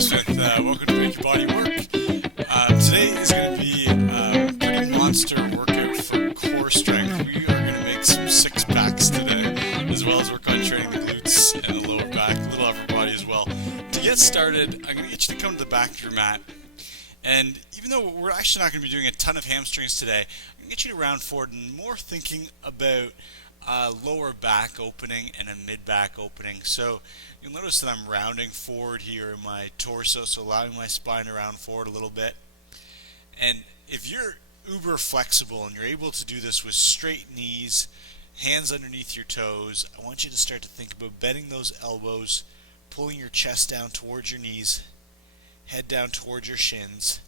Cassie Smith. Welcome to Make Your Body Work. Today is going to be a pretty monster workout for core strength. We are going to make some six packs today, as well as work on training the glutes and the lower back, a little upper body as well. To get started, I'm going to get you to come to the back of your mat. And even though we're actually not going to be doing a ton of hamstrings today, I'm going to get you to round forward and more thinking about lower back opening and a mid back opening. So you'll notice that I'm rounding forward here in my torso, so allowing my spine to round forward a little bit. And if you're uber flexible and you're able to do this with straight knees, hands underneath your toes, I want you to start to think about bending those elbows, pulling your chest down towards your knees, head down towards your shins.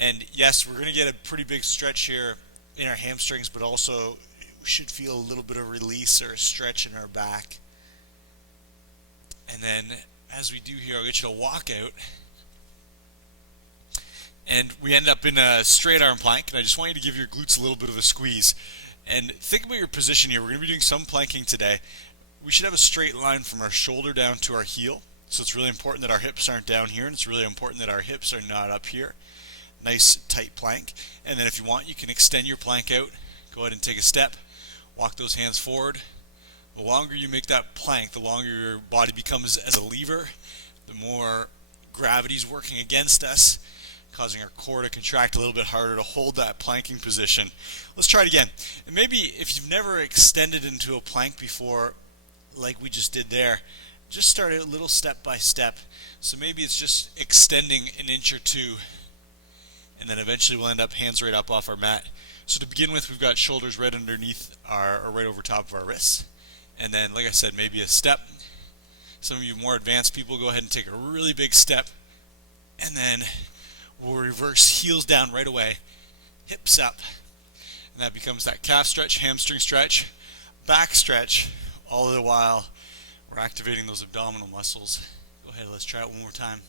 And yes, we're going to get a pretty big stretch here in our hamstrings, but also we should feel a little bit of release or a stretch in our back. And then as we do here, I'll get you to walk out. And we end up in a straight arm plank, and I just want you to give your glutes a little bit of a squeeze. And think about your position here. We're going to be doing some planking today. We should have a straight line from our shoulder down to our heel. So it's really important that our hips aren't down here, and it's really important that our hips are not up here. Nice tight plank. And then if you want, you can extend your plank out. Go ahead and take a step. Walk those hands forward. The longer you make that plank, the longer your body becomes as a lever, the more gravity's working against us, causing our core to contract a little bit harder to hold that planking position. Let's try it again. And maybe if you've never extended into a plank before, like we just did there, just start a little step by step. So maybe it's just extending an inch or two, and then eventually we'll end up hands right up off our mat. So to begin with, we've got shoulders right underneath or right over top of our wrists. And then, like I said, maybe a step. Some of you more advanced people, go ahead and take a really big step. And then we'll reverse heels down right away, hips up. And that becomes that calf stretch, hamstring stretch, back stretch, all the while we're activating those abdominal muscles. Go ahead, let's try it one more time.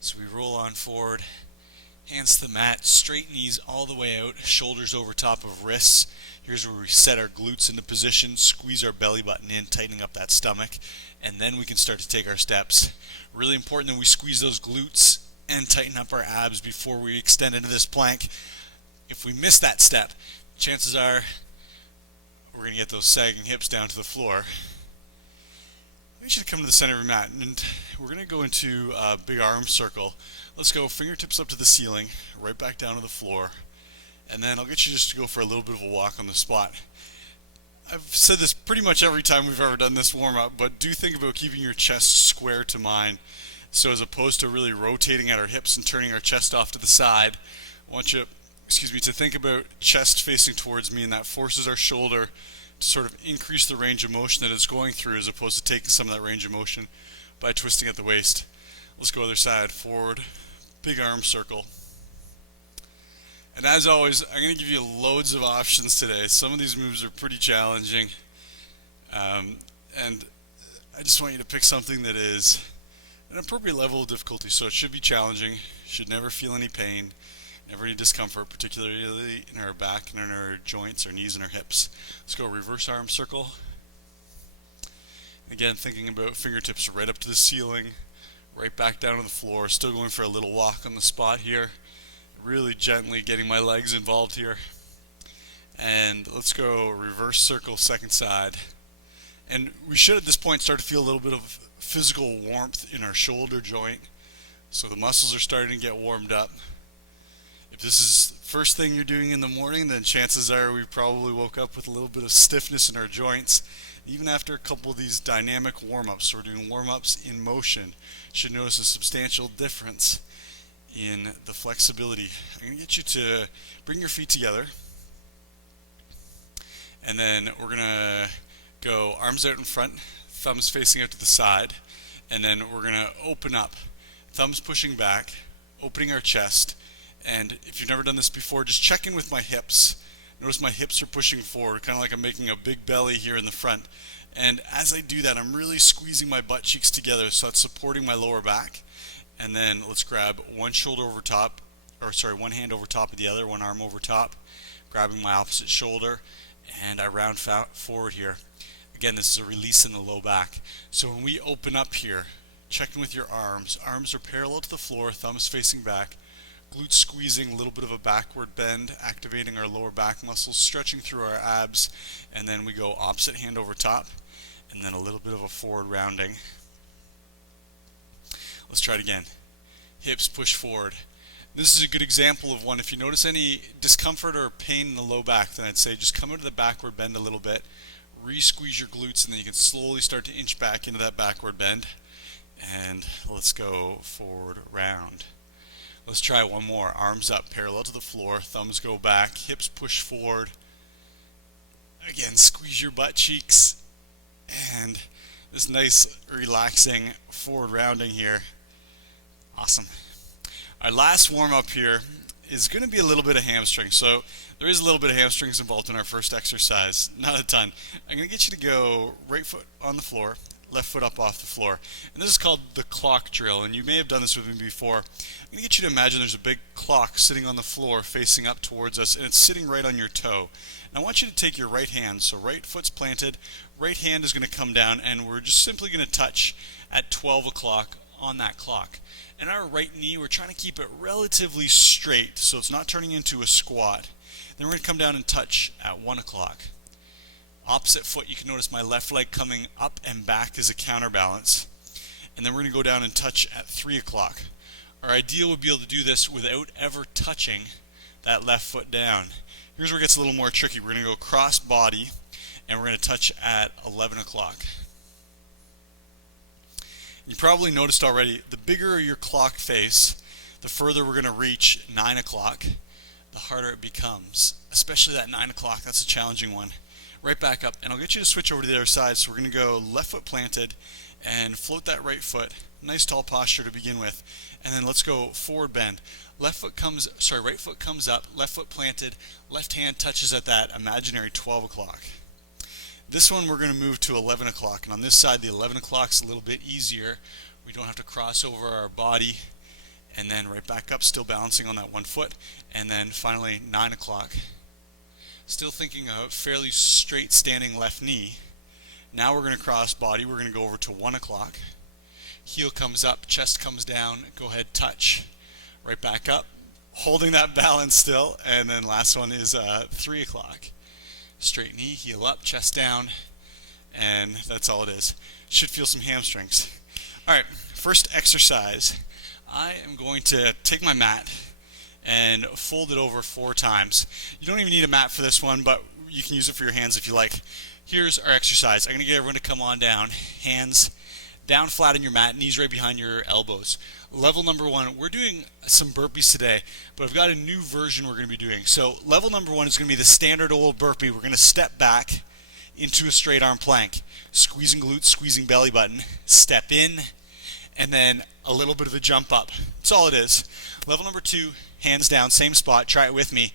So we roll on forward, hands to the mat, straight knees all the way out, shoulders over top of wrists. Here's where we set our glutes into position, squeeze our belly button in, tightening up that stomach, and then we can start to take our steps. Really important that we squeeze those glutes and tighten up our abs before we extend into this plank. If we miss that step, chances are we're going to get those sagging hips down to the floor. We should come to the center of your mat, and we're going to go into a big arm circle. Let's go fingertips up to the ceiling, right back down to the floor, and then I'll get you just to go for a little bit of a walk on the spot. I've said this pretty much every time we've ever done this warm-up, but do think about keeping your chest square to mine. So as opposed to really rotating at our hips and turning our chest off to the side, I want you, to think about chest facing towards me, and that forces our shoulder to sort of increase the range of motion that it's going through, as opposed to taking some of that range of motion by twisting at the waist. Let's go other side, forward, big arm circle. And as always, I'm going to give you loads of options today. Some of these moves are pretty challenging, and I just want you to pick something that is an appropriate level of difficulty. So it should be challenging, should never feel any pain, never any discomfort, particularly in our back and in our joints, our knees and our hips. Let's go reverse arm circle. Again, thinking about fingertips right up to the ceiling, right back down to the floor, still going for a little walk on the spot here. Really gently getting my legs involved here. And let's go reverse circle, second side. And we should at this point start to feel a little bit of physical warmth in our shoulder joint. So the muscles are starting to get warmed up. If this is the first thing you're doing in the morning, then chances are we probably woke up with a little bit of stiffness in our joints. Even after a couple of these dynamic warm-ups, we're doing warm-ups in motion, you should notice a substantial difference in the flexibility. I'm going to get you to bring your feet together, and then we're going to go arms out in front, thumbs facing out to the side, and then we're going to open up, thumbs pushing back, opening our chest. And if you've never done this before, just check in with my hips. Notice my hips are pushing forward, kind of like I'm making a big belly here in the front. And as I do that, I'm really squeezing my butt cheeks together, so that's supporting my lower back. And then let's grab one shoulder over top, one hand over top of the other, one arm over top, grabbing my opposite shoulder, and I round forward here. Again, this is a release in the low back. So when we open up here, Checking with your arms. Arms are parallel to the floor, thumbs facing back. Glutes squeezing, a little bit of a backward bend, activating our lower back muscles, stretching through our abs, and then we go opposite hand over top, and then a little bit of a forward rounding. Let's try it again. Hips push forward. This is a good example of one. If you notice any discomfort or pain in the low back, then I'd say just come into the backward bend a little bit, re-squeeze your glutes, and then you can slowly start to inch back into that backward bend. And let's go forward round. Let's try one more. Arms up, parallel to the floor, thumbs go back, hips push forward. Again, squeeze your butt cheeks, and this nice relaxing forward rounding here. Awesome. Our last warm up here is going to be a little bit of hamstring. So there is a little bit of hamstrings involved in our first exercise, not a ton. I'm going to get you to go right foot on the floor, left foot up off the floor. And this is called the clock drill, and you may have done this with me before. I'm going to get you to imagine there's a big clock sitting on the floor facing up towards us, and it's sitting right on your toe. And I want you to take your right hand, so right foot's planted, right hand is going to come down, and we're just simply going to touch at 12 o'clock on that clock. And our right knee, we're trying to keep it relatively straight so it's not turning into a squat. Then we're going to come down and touch at 1 o'clock. Opposite foot, you can notice my left leg coming up and back as a counterbalance. And then we're going to go down and touch at 3 o'clock. Our ideal would be able to do this without ever touching that left foot down. Here's where it gets a little more tricky. We're going to go cross body, and we're going to touch at 11 o'clock. You probably noticed already, the bigger your clock face, the further we're going to reach 9 o'clock, the harder it becomes. Especially that 9 o'clock, that's a challenging one. Right back up, and I'll get you to switch over to the other side. So we're going to go left foot planted and float that right foot. Nice tall posture to begin with. And then let's go forward bend. Right foot comes up, left foot planted, left hand touches at that imaginary 12 o'clock. This one we're going to move to 11 o'clock, and on this side the 11 o'clock's a little bit easier. We don't have to cross over our body, and then right back up, still balancing on that one foot, and then finally 9 o'clock. Still thinking a fairly straight standing left knee. Now we're going to cross body, we're going to go over to 1 o'clock. Heel comes up, chest comes down, go ahead, touch. Right back up, holding that balance still, and then last one is 3 o'clock. Straight knee, heel up, chest down, and that's all it is. Should feel some hamstrings. Alright, first exercise. I am going to take my mat and fold it over 4 times. You don't even need a mat for this one, but you can use it for your hands if you like. Here's our exercise. I'm going to get everyone to come on down. Hands down flat on your mat, knees right behind your elbows. Level number 1, we're doing some burpees today, but I've got a new version we're going to be doing. So level number 1 is going to be the standard old burpee. We're going to step back into a straight arm plank. Squeezing glutes, squeezing belly button. Step in, and then a little bit of a jump up. That's all it is. Level number 2, hands down, same spot. Try it with me.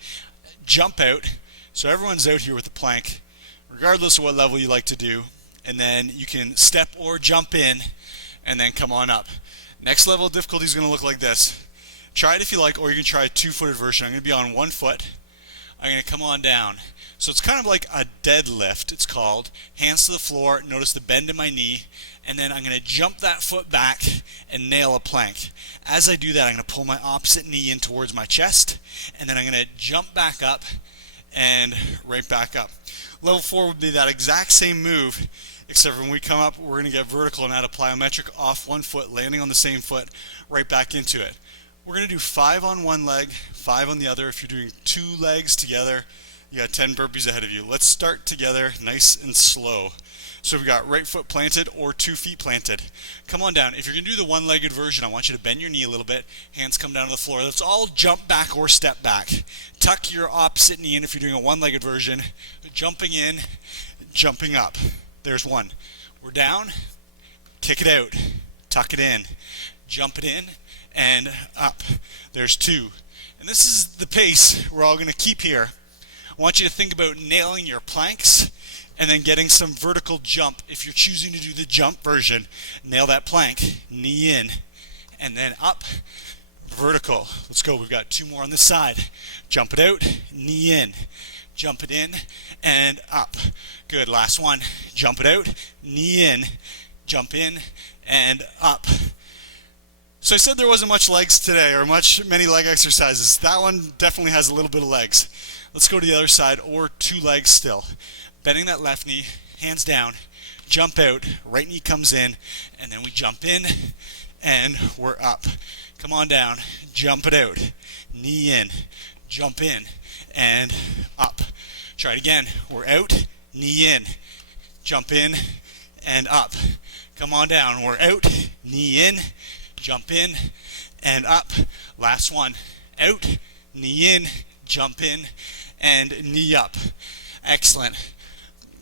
Jump out. So everyone's out here with the plank, regardless of what level you like to do. And then you can step or jump in, and then come on up. Next level of difficulty is going to look like this. Try it if you like, or you can try a 2-footed version. I'm going to be on 1 foot. I'm going to come on down. So it's kind of like a deadlift, it's called. Hands to the floor, notice the bend in my knee, and then I'm going to jump that foot back and nail a plank. As I do that, I'm going to pull my opposite knee in towards my chest, and then I'm going to jump back up and right back up. Level 4 would be that exact same move, except when we come up, we're going to get vertical and add a plyometric off 1 foot, landing on the same foot, right back into it. We're going to do 5 on one leg, 5 on the other. If you're doing 2 legs together, you got 10 burpees ahead of you. Let's start together, nice and slow. So we've got right foot planted or 2 feet planted. Come on down. If you're going to do the one-legged version, I want you to bend your knee a little bit, hands come down to the floor. Let's all jump back or step back. Tuck your opposite knee in if you're doing a one-legged version. Jumping in, jumping up. There's 1. We're down, kick it out, tuck it in, jump it in, and up. There's 2. And this is the pace we're all going to keep here. I want you to think about nailing your planks and then getting some vertical jump. If you're choosing to do the jump version, nail that plank, knee in, and then up, vertical. Let's go. We've got 2 more on this side. Jump it out, knee in. Jump it in and up. Good. Last one. Jump it out, knee in, jump in and up. So I said there wasn't much legs today, or many leg exercises. That one definitely has a little bit of legs. Let's go to the other side, or 2 legs still. Bending that left knee, hands down, jump out, right knee comes in, and then we jump in, and we're up. Come on down, jump it out, knee in, jump in, and up. Try it again. We're out, knee in, jump in, and up. Come on down, we're out, knee in, jump in, and up. Last one. Out, knee in, jump in, and knee up. Excellent.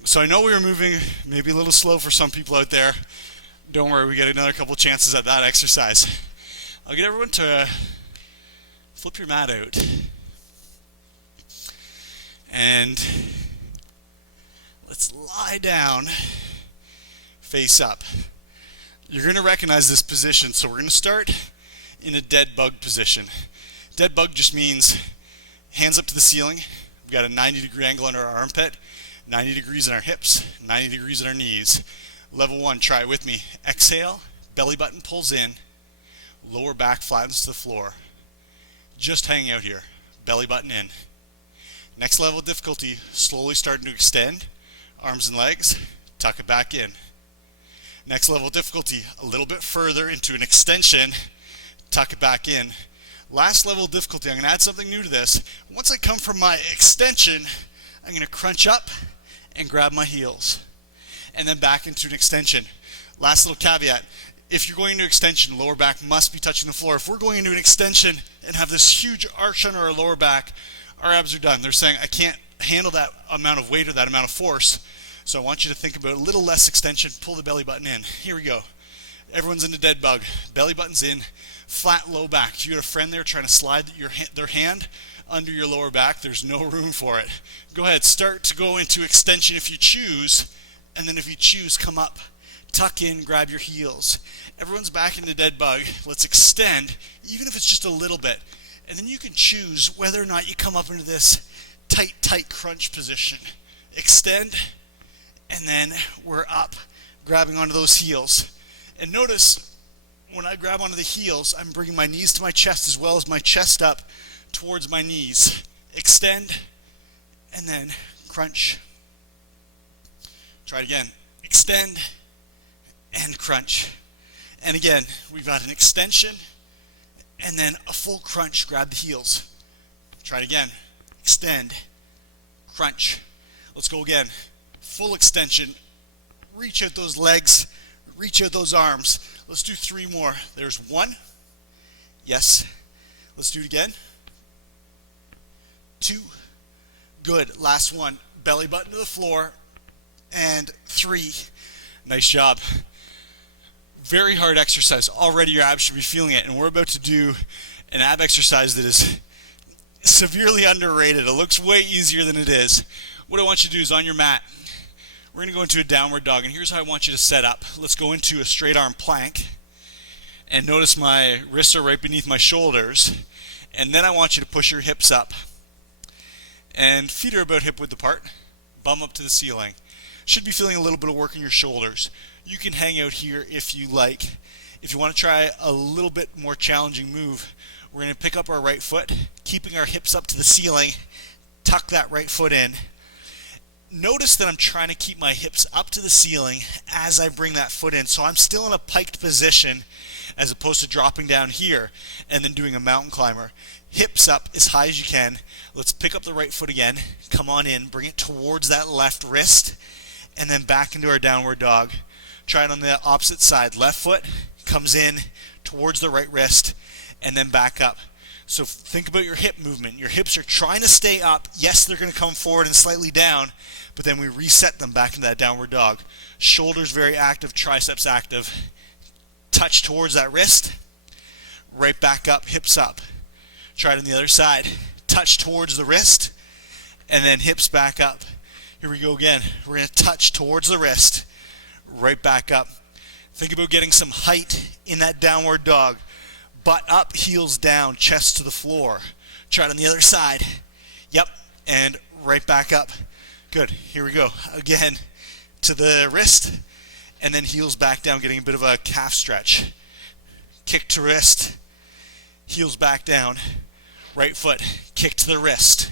So I know we were moving maybe a little slow for some people out there. Don't worry, we get another couple chances at that exercise. I'll get everyone to flip your mat out. And let's lie down, face up. You're going to recognize this position, so we're going to start in a dead bug position. Dead bug just means hands up to the ceiling. We've got a 90-degree angle under our armpit, 90 degrees in our hips, 90 degrees in our knees. Level 1, try it with me. Exhale, belly button pulls in, lower back flattens to the floor. Just hanging out here, belly button in. Next level of difficulty, slowly starting to extend, arms and legs, tuck it back in. Next level of difficulty, a little bit further into an extension, tuck it back in. Last level of difficulty, I'm going to add something new to this. Once I come from my extension, I'm going to crunch up and grab my heels. And then back into an extension. Last little caveat, if you're going into extension, lower back must be touching the floor. If we're going into an extension and have this huge arch under our lower back, our abs are done. They're saying, I can't handle that amount of weight or that amount of force. So I want you to think about a little less extension, pull the belly button in. Here we go. Everyone's in the dead bug. Belly button's in, flat low back. If you got a friend there trying to slide their hand under your lower back, there's no room for it. Go ahead, start to go into extension if you choose, and then if you choose, come up. Tuck in, grab your heels. Everyone's back in the dead bug. Let's extend, even if it's just a little bit. And then you can choose whether or not you come up into this tight crunch position. Extend, and then we're up, grabbing onto those heels. And notice, when I grab onto the heels, I'm bringing my knees to my chest as well as my chest up towards my knees. Extend, and then crunch. Try it again. Extend, and crunch. And again, we've got an extension, and then a full crunch. Grab the heels. Try it again. Extend, crunch. Let's go again. Full extension. Reach out those legs. Reach out those arms. Let's do 3 more. There's 1. Yes. Let's do it again. 2. Good. Last one. Belly button to the floor. And 3. Nice job. Very hard exercise. Already your abs should be feeling it. And we're about to do an ab exercise that is severely underrated. It looks way easier than it is. What I want you to do is on your mat, we're going to go into a downward dog. And here's how I want you to set up. Let's go into a straight arm plank. And notice my wrists are right beneath my shoulders. And then I want you to push your hips up. And feet are about hip width apart. Bum up to the ceiling. Should be feeling a little bit of work in your shoulders. You can hang out here if you like. If you want to try a little bit more challenging move, we're going to pick up our right foot, keeping our hips up to the ceiling, tuck that right foot in. Notice that I'm trying to keep my hips up to the ceiling as I bring that foot in. So I'm still in a piked position as opposed to dropping down here and then doing a mountain climber. Hips up as high as you can. Let's pick up the right foot again. Come on in. Bring it towards that left wrist and then back into our downward dog. Try it on the opposite side. Left foot comes in towards the right wrist and then back up. So think about your hip movement. Your hips are trying to stay up. Yes, they're going to come forward and slightly down, but then we reset them back into that downward dog. Shoulders very active, triceps active. Touch towards that wrist. Right back up, hips up. Try it on the other side. Touch towards the wrist and then hips back up. Here we go again. We're going to touch towards the wrist. Right back up. Think about getting some height in that downward dog. Butt up, heels down, chest to the floor. Try it on the other side. Yep, and right back up. Good, here we go. Again, to the wrist, and then heels back down, getting a bit of a calf stretch. kick to wrist, heels back down, right foot, kick to the wrist,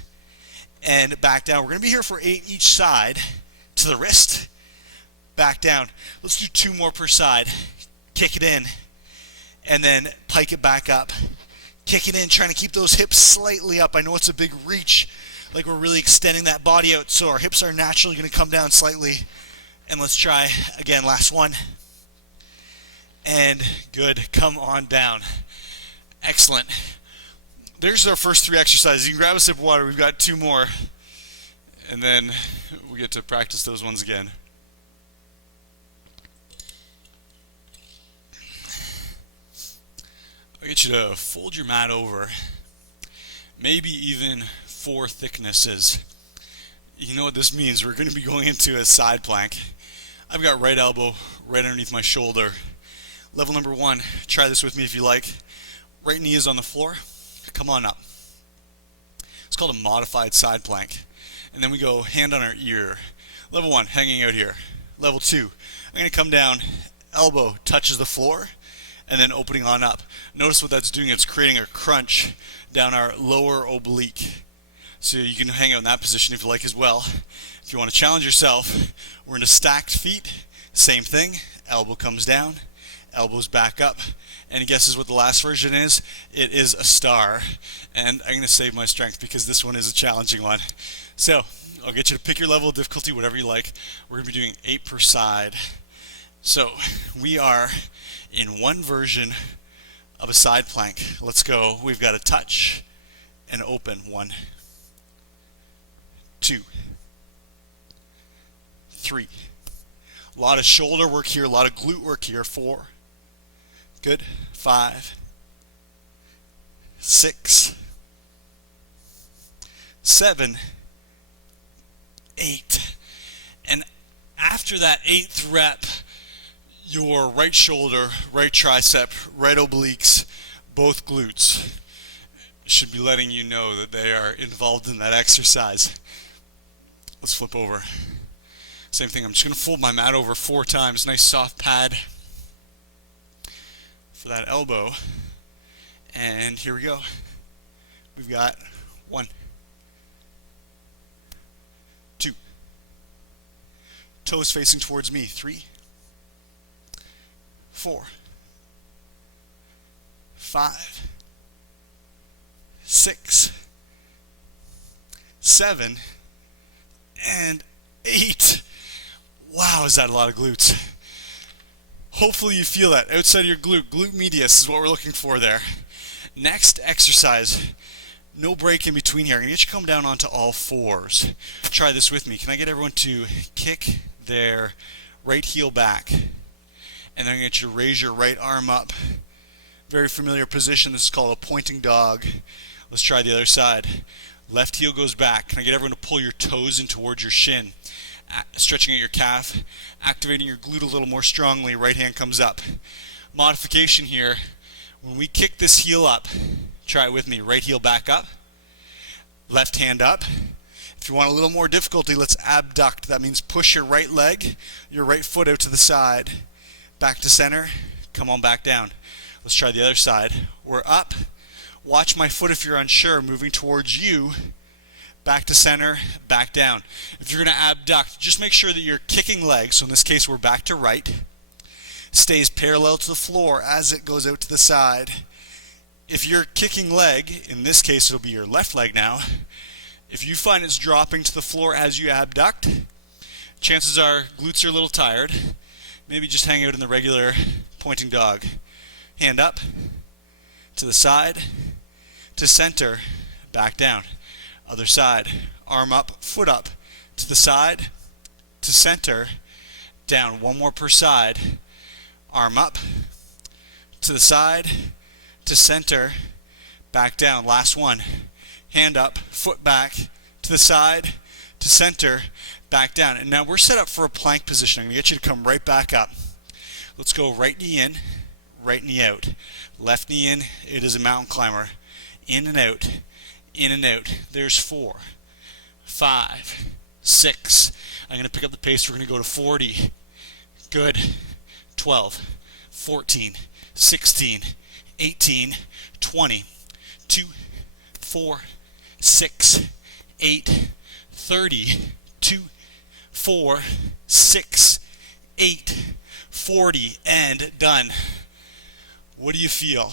and back down. We're going to be here for 8 each side, to the wrist, back down. Let's do 2 more per side. Kick it in, and then pike it back up. Kick it in, trying to keep those hips slightly up. I know it's a big reach, like we're really extending that body out, so our hips are naturally going to come down slightly. And let's try again, last one. And good, come on down. Excellent. There's our first 3 exercises. You can grab a sip of water. We've got 2 more. And then we get to practice those ones again. I'll get you to fold your mat over. Maybe even 4 thicknesses. You know what this means. We're going to be going into a side plank. I've got right elbow right underneath my shoulder. Level number 1, try this with me if you like. Right knee is on the floor. Come on up. It's called a modified side plank. And then we go hand on our ear. Level 1, hanging out here. Level 2, I'm going to come down, elbow touches the floor, and then opening on up. Notice what that's doing. It's creating a crunch down our lower oblique. So you can hang out in that position if you like as well. If you want to challenge yourself, we're into stacked feet. Same thing. Elbow comes down, elbows back up. Any guesses what the last version is? It is a star. And I'm going to save my strength because this one is a challenging one. So I'll get you to pick your level of difficulty, whatever you like. We're going to be doing 8 per side. So we are in one version of a side plank. Let's go. We've got a touch and open. 1, 2, 3. A lot of shoulder work here, a lot of glute work here. 4. Good. 5, 6, 7, 8. And after that 8th rep, your right shoulder, right tricep, right obliques, both glutes should be letting you know that they are involved in that exercise. Let's flip over. Same thing, I'm just going to fold my mat over 4 times. Nice soft pad for that elbow. And here we go. We've got 1, 2. Toes facing towards me. 3, 4, 5, 6, 7, and 8. Wow, is that a lot of glutes? Hopefully you feel that outside of your glute medius is what we're looking for there. Next exercise, no break in between here. I'm going to get you to come down onto all 4s. Try this with me. Can I get everyone to kick their right heel back? And then I'm going to get you to raise your right arm up. Very familiar position. This is called a pointing dog. Let's try the other side. Left heel goes back. Can I get everyone to pull your toes in towards your shin? Stretching out your calf, activating your glute a little more strongly. Right hand comes up. Modification here. When we kick this heel up, try it with me. Right heel back up. Left hand up. If you want a little more difficulty, let's abduct. That means push your right leg, your right foot out to the side. Back to center. Come on back down. Let's try the other side. We're up. Watch my foot if you're unsure, moving towards you. Back to center, back down. If you're going to abduct, just make sure that your kicking leg, so in this case we're back to right, stays parallel to the floor as it goes out to the side. If your kicking leg, in this case it'll be your left leg now, if you find it's dropping to the floor as you abduct, chances are glutes are a little tired. Maybe just hang out in the regular pointing dog. Hand up, to the side, to center, back down. Other side, arm up, foot up, to the side, to center, down. 1 more per side, arm up, to the side, to center, back down. Last one, hand up, foot back, to the side, to center, back down. And now we're set up for a plank position. I'm going to get you to come right back up. Let's go right knee in, right knee out. Left knee in, it is a mountain climber. In and out. In and out. There's 4, 5, 6. I'm going to pick up the pace. We're going to go to 40. Good. 12, 14, 16, 18, 20, 2, 4, 6, 8, 30, 2, 4, 6, 8, 40, and done. What do you feel?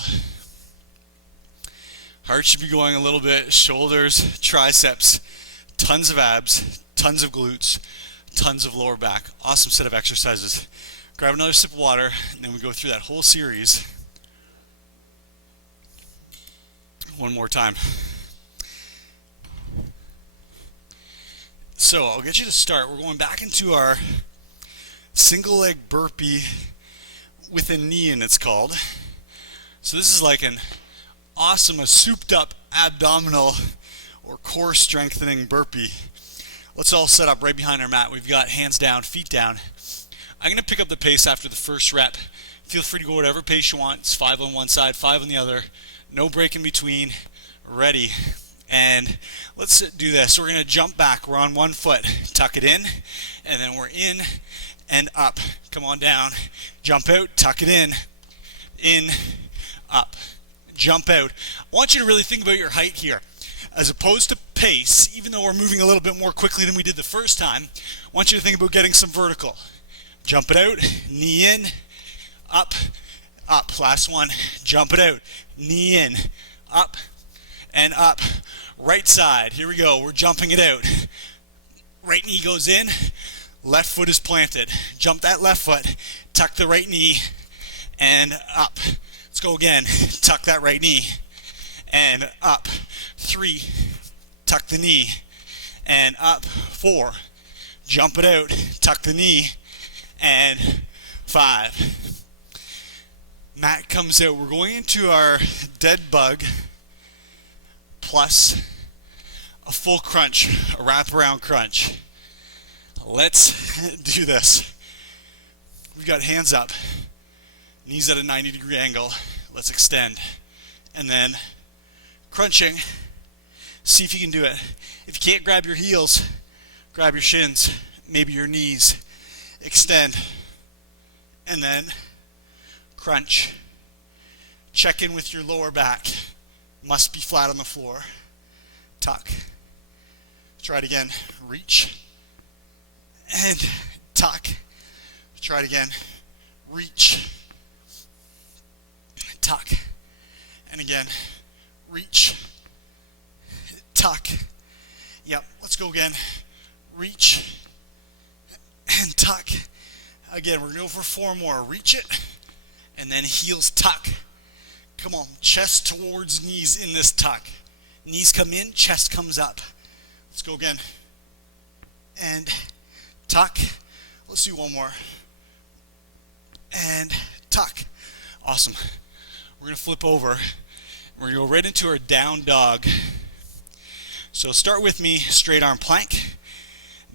Heart should be going a little bit, shoulders, triceps, tons of abs, tons of glutes, tons of lower back. Awesome set of exercises. Grab another sip of water, and then we go through that whole series one more time. So I'll get you to start. We're going back into our single leg burpee with a knee in, it's called. So this is like an awesome, a souped up abdominal or core strengthening burpee. Let's all set up right behind our mat. We've got hands down, feet down. I'm going to pick up the pace after the first rep. Feel free to go whatever pace you want. It's 5 on one side, 5 on the other. No break in between. Ready. And let's do this. We're going to jump back. We're on one foot. Tuck it in. And then we're in and up. Come on down. Jump out. Tuck it in, up. Jump out. I want you to really think about your height here. As opposed to pace, even though we're moving a little bit more quickly than we did the first time, I want you to think about getting some vertical. Jump it out, knee in, up, up. Last one, jump it out, knee in, up, and up. Right side, here we go, we're jumping it out. Right knee goes in, left foot is planted. Jump that left foot, tuck the right knee, and up. Let's go again, tuck that right knee, and up. 3, tuck the knee, and up. 4, jump it out, tuck the knee, and 5. Mat comes out. We're going into our dead bug plus a full crunch, a wraparound crunch. Let's do this. We've got hands up, knees at a 90-degree angle. Let's extend, and then crunching. See if you can do it. If you can't grab your heels, grab your shins, maybe your knees. Extend, and then crunch. Check in with your lower back. Must be flat on the floor. Tuck. Try it again. Reach, and tuck. Try it again. Reach, tuck, and again. Reach, tuck. Yep, let's go again. Reach and tuck. Again, we're going to go for 4 more. Reach it, and then heels tuck. Come on, chest towards knees in this tuck. Knees come in, chest comes up. Let's go again. And tuck. Let's do 1 more. And tuck. Awesome. We're going to flip over. We're going to go right into our down dog. So start with me, straight arm plank,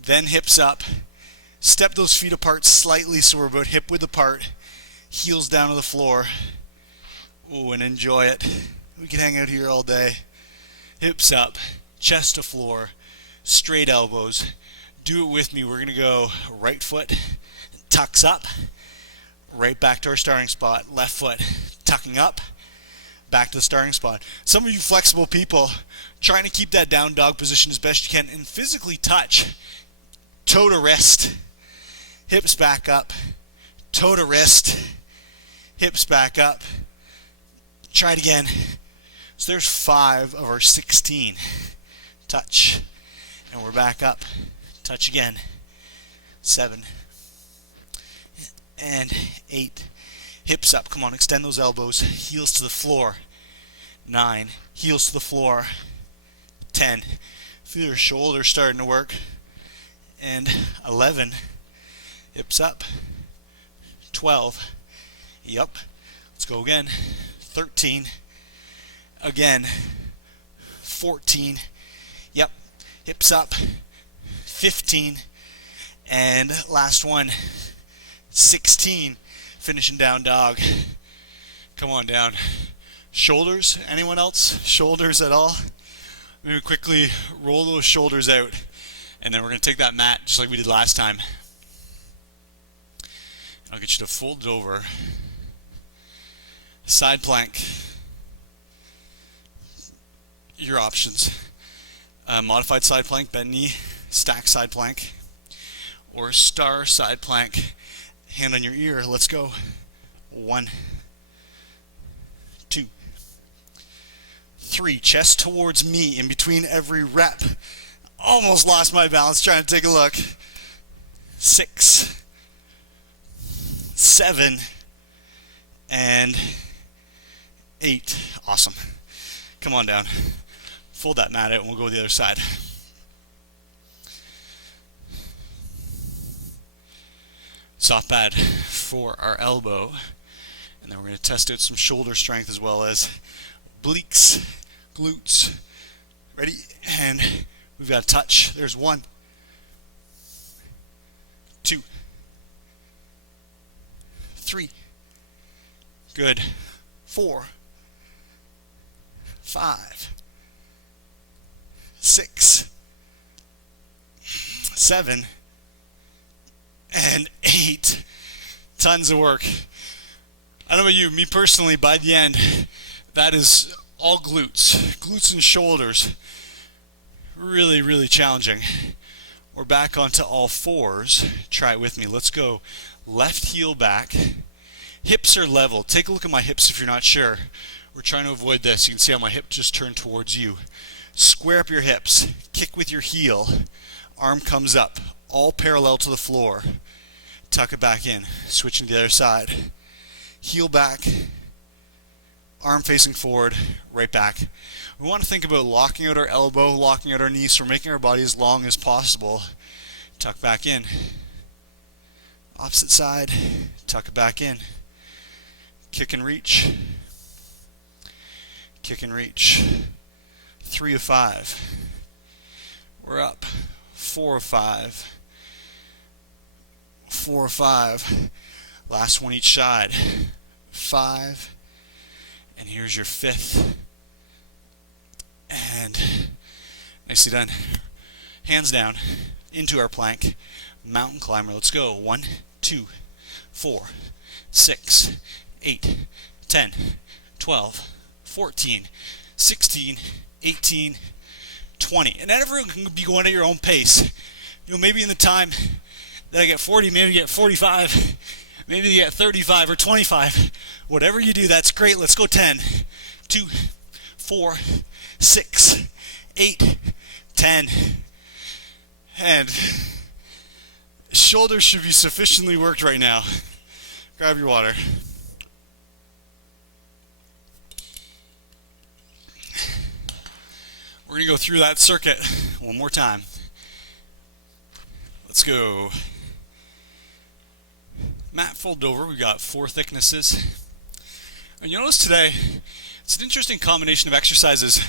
then hips up. Step those feet apart slightly so we're about hip width apart. Heels down to the floor. Ooh, and enjoy it. We can hang out here all day. Hips up, chest to floor, straight elbows. Do it with me. We're going to go right foot, tucks up, right back to our starting spot. Left foot, tucking up, back to the starting spot. Some of you flexible people trying to keep that down dog position as best you can and physically touch. Toe to wrist, hips back up, toe to wrist, hips back up. Try it again. So there's 5 of our 16. Touch, and we're back up. Touch again. 7 and 8. Hips up. Come on, extend those elbows. Heels to the floor. 9. Heels to the floor. 10. Feel your shoulders starting to work. And 11. Hips up. 12. Yep. Let's go again. 13. Again. 14. Yep. Hips up. 15. And last one. 16. Finishing down dog. Come on down. Shoulders. Anyone else? Shoulders at all? Maybe quickly roll those shoulders out. And then we're going to take that mat just like we did last time. I'll get you to fold it over. side plank, your options. Modified side plank, bent knee, stack side plank, or star side plank, hand on your ear. Let's go. 1, 2, 3. Chest towards me in between every rep. Almost lost my balance trying to take a look. 6, 7, and 8. Awesome. Come on down. Fold that mat out and we'll go to the other side. Soft pad for our elbow. And then we're going to test out some shoulder strength as well as obliques, glutes. Ready? And we've got a touch. There's 1, 2, 3. Good. 4, 5, 6, 7, and 8. Tons of work. I don't know about you, me personally, by the end, that is all glutes and shoulders. Really, really challenging. We're back onto all fours. Try it with me. Let's go. Left heel back. Hips are level. Take a look at my hips if you're not sure. We're trying to avoid this. You can see how my hip just turned towards you. Square up your hips. Kick with your heel. Arm comes up. All parallel to the floor. Tuck it back in. Switching to the other side. Heel back. Arm facing forward. Right back. We want to think about locking out our elbow, locking out our knee, so we're making our body as long as possible. Tuck back in. Opposite side. Tuck it back in. Kick and reach. Kick and reach. 3 of 5. We're up. 4 of 5. 4 of 5. Last one each side. 5. And here's your 5th. And nicely done. Hands down into our plank. Mountain climber. Let's go. 1, 2, 4, 6, 8, 10, 12, 14, 16, 18, 20. And everyone can be going at your own pace. You know, maybe in the time that I get 40, maybe you get 45, maybe you get 35 or 25. Whatever you do, that's great. Let's go. 10, 2, 4, 6, 8, 10. And shoulders should be sufficiently worked right now. Grab your water. We're going to go through that circuit one more time. Let's go. Mat folded over. We've got 4 thicknesses. And you notice today, it's an interesting combination of exercises.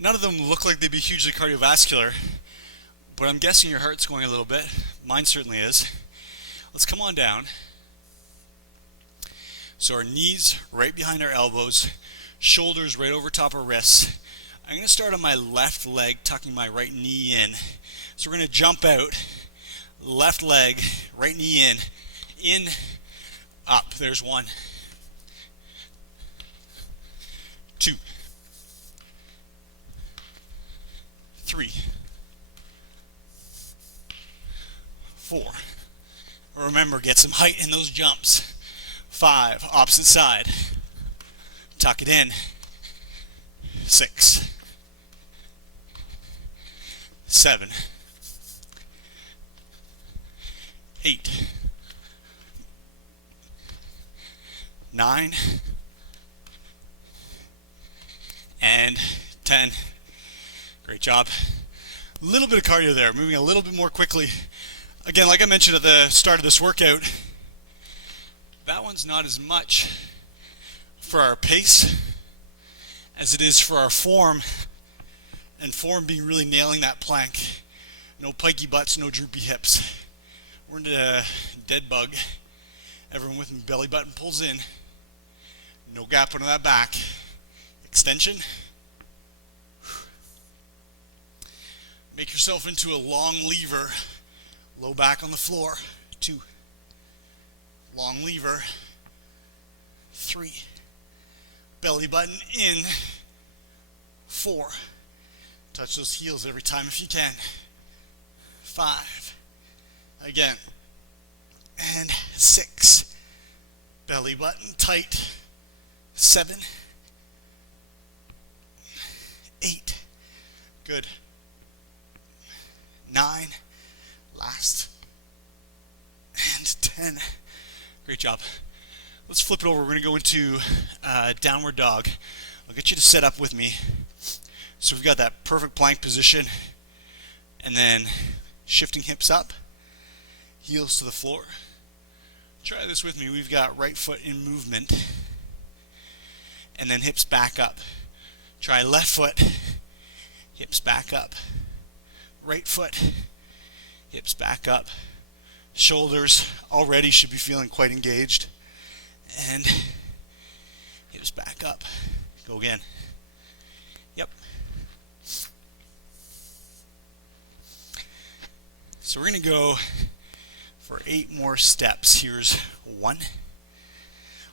None of them look like they'd be hugely cardiovascular, but I'm guessing your heart's going a little bit. Mine certainly is. Let's come on down. So our knees right behind our elbows, shoulders right over top of wrists. I'm going to start on my left leg, tucking my right knee in. So we're going to jump out, left leg, right knee in, up. There's 1, 2, 3, 4. Remember, get some height in those jumps. 5, opposite side. Tuck it in. 6, 7, 8, 9, and 10. Great job. A little bit of cardio there, moving a little bit more quickly. Again, like I mentioned at the start of this workout, that one's not as much for our pace as it is for our form, and form being really nailing that plank. No pikey butts, no droopy hips. We're into a dead bug. Everyone with me, belly button pulls in. No gap under that back. Extension. Make yourself into a long lever. Low back on the floor. 2. Long lever. 3. Belly button in. 4. Touch those heels every time if you can. 5. Again. And 6. Belly button tight. 7. 8. Good. 9. Last. And 10. Great job. Let's flip it over. We're going to go into downward dog. I'll get you to set up with me. So we've got that perfect plank position, and then shifting hips up, heels to the floor. Try this with me. We've got right foot in movement, and then hips back up. Try left foot, hips back up. Right foot, hips back up. Shoulders already should be feeling quite engaged, and hips back up. Go again. Yep. So we're going to go for 8 more steps. Here's 1.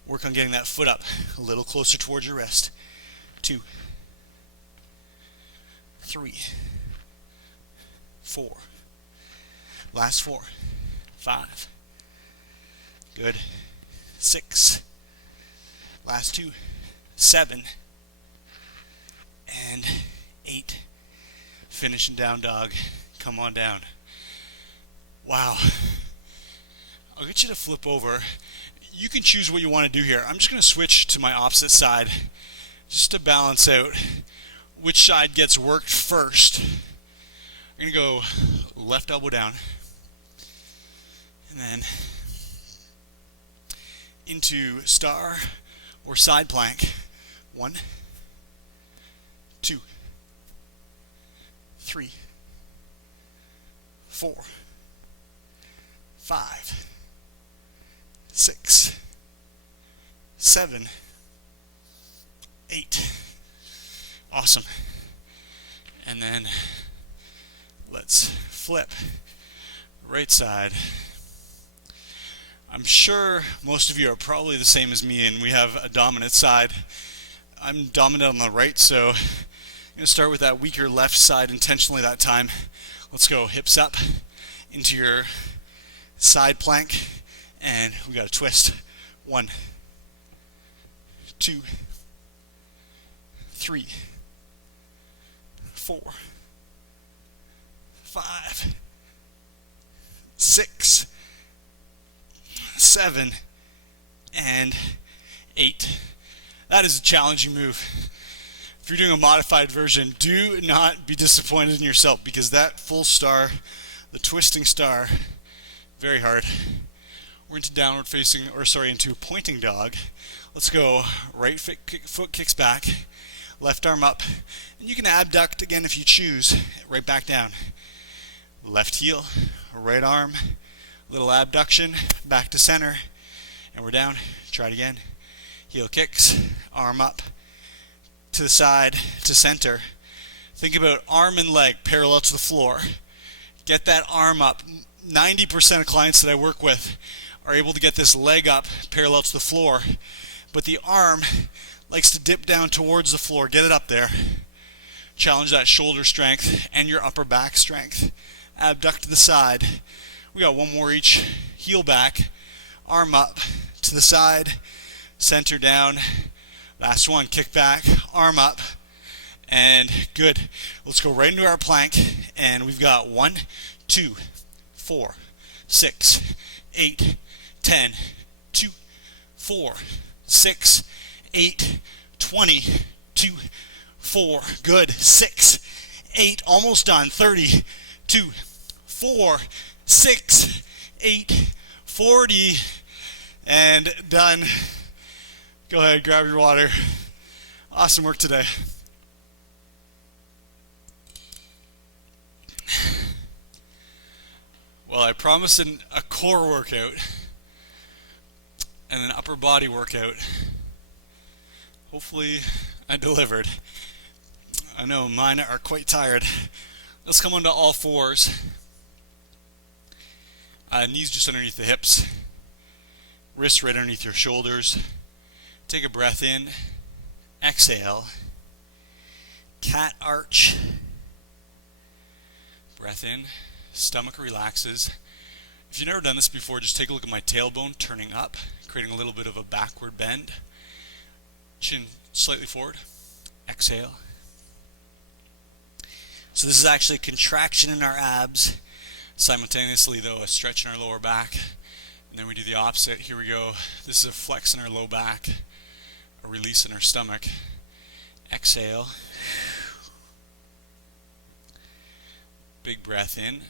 Work on getting that foot up a little closer towards your wrist. 2, 3, 4. Last 4. 5. Good. 6. Last 2. 7. And 8. Finishing down dog. Come on down. Wow. I'll get you to flip over. You can choose what you want to do here. I'm just going to switch to my opposite side just to balance out which side gets worked first. I'm going to go left elbow down and then into star or side plank. 1, 2, 3, 4, 5, 6, 7, 8. Awesome. And then let's flip. Right side. I'm sure most of you are probably the same as me, and we have a dominant side. I'm dominant on the right, so I'm going to start with that weaker left side intentionally that time. Let's go hips up into your side plank, and we got a twist. 1, 2, 3, 4, 5, 6, 7, and 8. That is a challenging move. If you're doing a modified version, do not be disappointed in yourself, because that full star, the twisting star, very hard. We're into downward facing, into pointing dog. Let's go. Right foot kicks back, left arm up, and you can abduct again if you choose. Right back down. Left heel, right arm, little abduction, back to center, and we're down. Try it again. Heel kicks, arm up, to the side, to center. Think about arm and leg parallel to the floor. Get that arm up. 90% of clients that I work with are able to get this leg up parallel to the floor, but the arm likes to dip down towards the floor. Get it up there. Challenge that shoulder strength and your upper back strength. Abduct to the side. We got 1 more each. Heel back, arm up, to the side, center down. Last one, kick back, arm up, and good. Let's go right into our plank, and we've got 1, 2, 4, 6, 8, 10, 2, 4, 6, 8, 20, 2, 4, good, 6, 8, almost done, 30, 2, 4, 6, 8, 40, and done. Go ahead, grab your water. Awesome work today. Well, I promised a core workout and an upper body workout. Hopefully I delivered. I know mine are quite tired. Let's come onto all fours. Knees just underneath the hips. Wrists right underneath your shoulders. Take a breath in, exhale, cat arch, breath in, stomach relaxes. If you've never done this before, just take a look at my tailbone turning up, creating a little bit of a backward bend. Chin slightly forward, exhale. So this is actually a contraction in our abs, simultaneously though a stretch in our lower back. And then we do the opposite. Here we go. This is a flex in our low back, a release in our stomach. Exhale. Big breath in.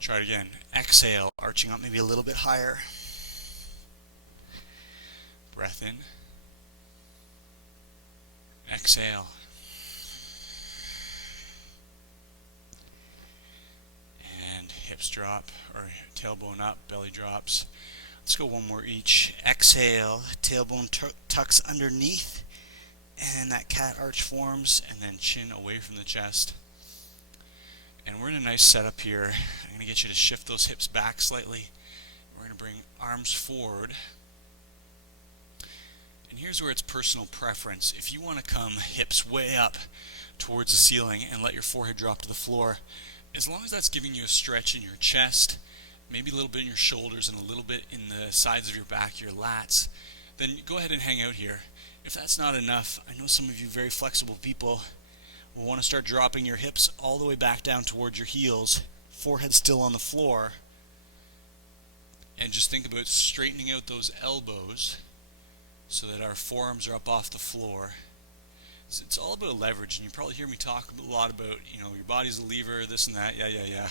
Try it again. Exhale, arching up maybe a little bit higher. Breath in. Exhale. And hips drop, or tailbone up, belly drops. Let's go one more each. Exhale, tailbone tucks underneath, and that cat arch forms, and then chin away from the chest. And we're in a nice setup here. I'm going to get you to shift those hips back slightly. We're going to bring arms forward. And here's where it's personal preference. If you want to come hips way up towards the ceiling and let your forehead drop to the floor, as long as that's giving you a stretch in your chest, maybe a little bit in your shoulders and a little bit in the sides of your back, your lats, then go ahead and hang out here. If that's not enough, I know some of you very flexible people will want to start dropping your hips all the way back down towards your heels, forehead still on the floor, and just think about straightening out those elbows so that our forearms are up off the floor. So it's all about leverage, and you probably hear me talk a lot about, your body's a lever, this and that, yeah.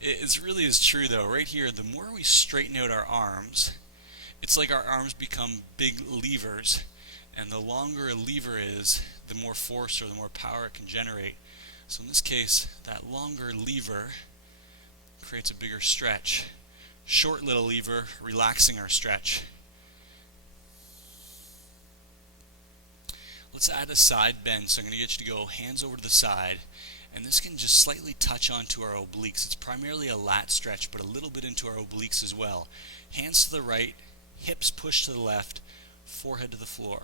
It really is true though. Right here, the more we straighten out our arms, it's like our arms become big levers, and the longer a lever is, the more force or the more power it can generate. So in this case, that longer lever creates a bigger stretch. Short little lever, relaxing our stretch. Let's add a side bend. So I'm going to get you to go hands over to the side. And this can just slightly touch onto our obliques. It's primarily a lat stretch, but a little bit into our obliques as well. Hands to the right, hips push to the left, forehead to the floor.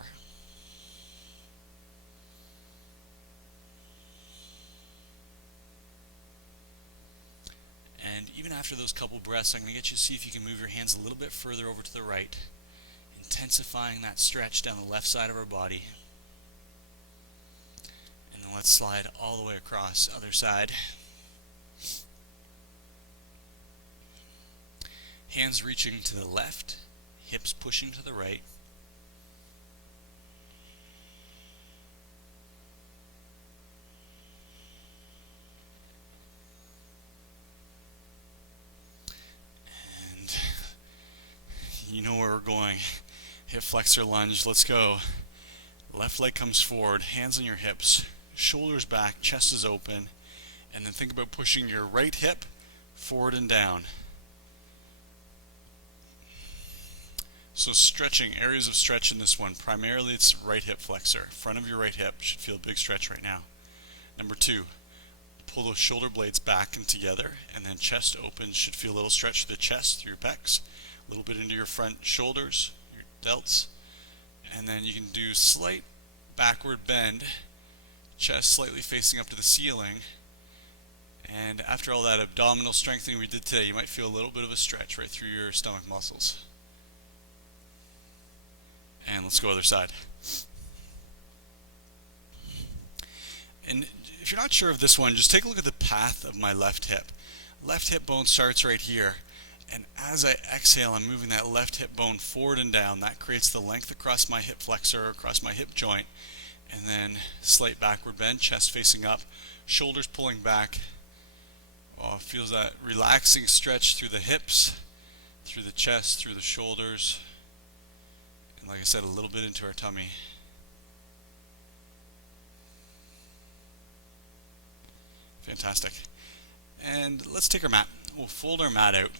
And even after those couple breaths, I'm going to get you to see if you can move your hands a little bit further over to the right, intensifying that stretch down the left side of our body. And then let's slide all the way across, other side. Hands reaching to the left, hips pushing to the right. You know where we're going. Hip flexor lunge. Let's go. Left leg comes forward, hands on your hips, shoulders back, chest is open, and then think about pushing your right hip forward and down. So stretching, areas of stretch in this one. Primarily it's right hip flexor. Front of your right hip should feel a big stretch right now. Number 2, pull those shoulder blades back and together, and then chest open. Should feel a little stretch through the chest, through your pecs. A little bit into your front shoulders, your delts, and then you can do slight backward bend, chest slightly facing up to the ceiling, and after all that abdominal strengthening we did today, you might feel a little bit of a stretch right through your stomach muscles. And let's go other side. And if you're not sure of this one, just take a look at the path of my left hip. Left hip bone starts right here. And as I exhale, I'm moving that left hip bone forward and down. That creates the length across my hip flexor, across my hip joint. And then slight backward bend, chest facing up, shoulders pulling back. Oh, feels that relaxing stretch through the hips, through the chest, through the shoulders. And like I said, a little bit into our tummy. Fantastic. And let's take our mat. We'll fold our mat out.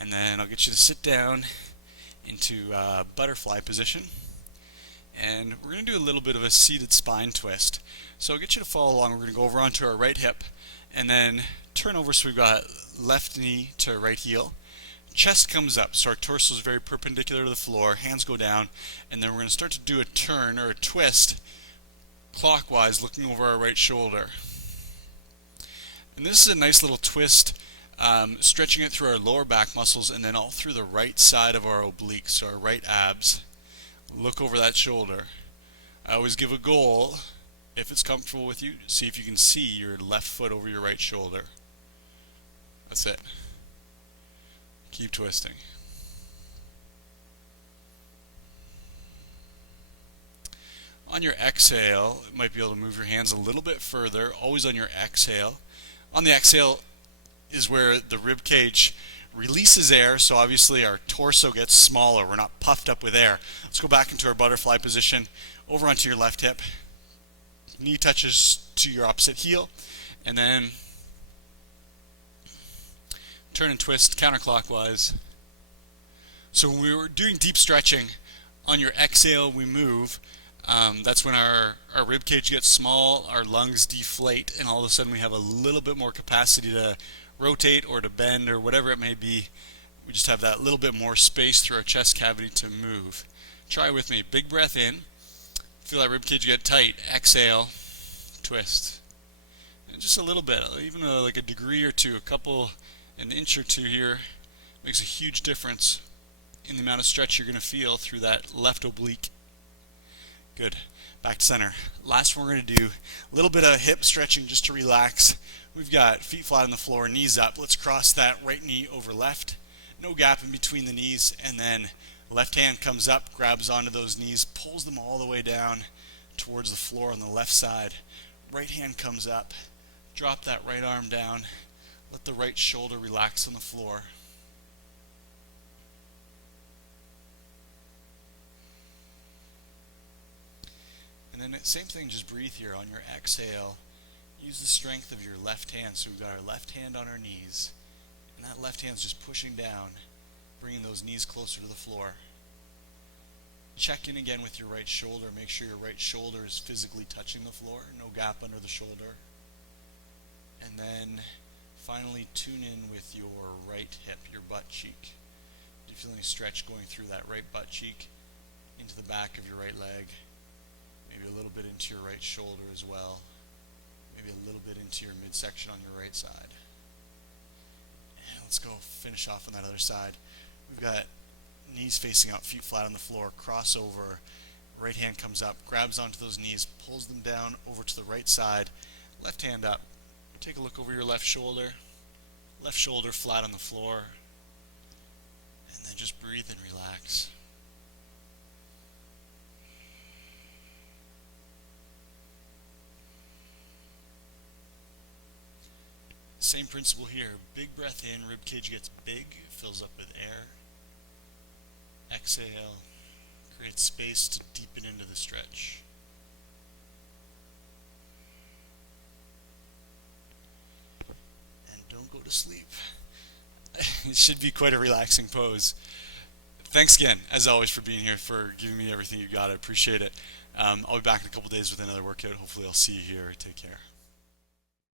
And then I'll get you to sit down into butterfly position. And we're going to do a little bit of a seated spine twist. So I'll get you to follow along. We're going to go over onto our right hip and then turn over, so we've got left knee to right heel. Chest comes up, so our torso is very perpendicular to the floor, hands go down, and then we're going to start to do a turn or a twist clockwise, looking over our right shoulder. And this is a nice little twist, stretching it through our lower back muscles and then all through the right side of our obliques, so our right abs. Look over that shoulder. I always give a goal, if it's comfortable with you, see if you can see your left foot over your right shoulder. That's it. Keep twisting. On your exhale, you might be able to move your hands a little bit further, always on your exhale. On the exhale is where the rib cage releases air, so obviously our torso gets smaller. We're not puffed up with air. Let's go back into our butterfly position, over onto your left hip. Knee touches to your opposite heel, and then turn and twist counterclockwise. So when we were doing deep stretching, on your exhale we move. That's when our rib cage gets small, our lungs deflate, and all of a sudden we have a little bit more capacity to rotate or to bend or whatever it may be. We just have that little bit more space through our chest cavity to move. Try with me. Big breath in. Feel that rib cage get tight. Exhale. Twist. And just a little bit, even like a degree or two, an inch or two here, makes a huge difference in the amount of stretch you're going to feel through that left oblique. Good. Back to center. Last one we're going to do a little bit of hip stretching just to relax. We've got feet flat on the floor, knees up. Let's cross that right knee over left. No gap in between the knees, and then left hand comes up, grabs onto those knees, pulls them all the way down towards the floor on the left side. Right hand comes up. Drop that right arm down. Let the right shoulder relax on the floor. And then same thing, just breathe here on your exhale. Use the strength of your left hand. So we've got our left hand on our knees, and that left hand's just pushing down, bringing those knees closer to the floor. Check in again with your right shoulder. Make sure your right shoulder is physically touching the floor, no gap under the shoulder. And then finally tune in with your right hip, your butt cheek. Do you feel any stretch going through that right butt cheek into the back of your right leg? Maybe a little bit into your right shoulder as well. Maybe a little bit into your midsection on your right side. And let's go finish off on that other side. We've got knees facing out, feet flat on the floor, crossover. Right hand comes up, grabs onto those knees, pulls them down over to the right side. Left hand up. Take a look over your left shoulder flat on the floor, and then just breathe and relax. Same principle here. Big breath in, rib cage gets big, fills up with air. Exhale, create space to deepen into the stretch. Don't go to sleep. It should be quite a relaxing pose. Thanks again, as always, for being here, for giving me everything you got. I appreciate it. I'll be back in a couple days with another workout. Hopefully I'll see you here. Take care.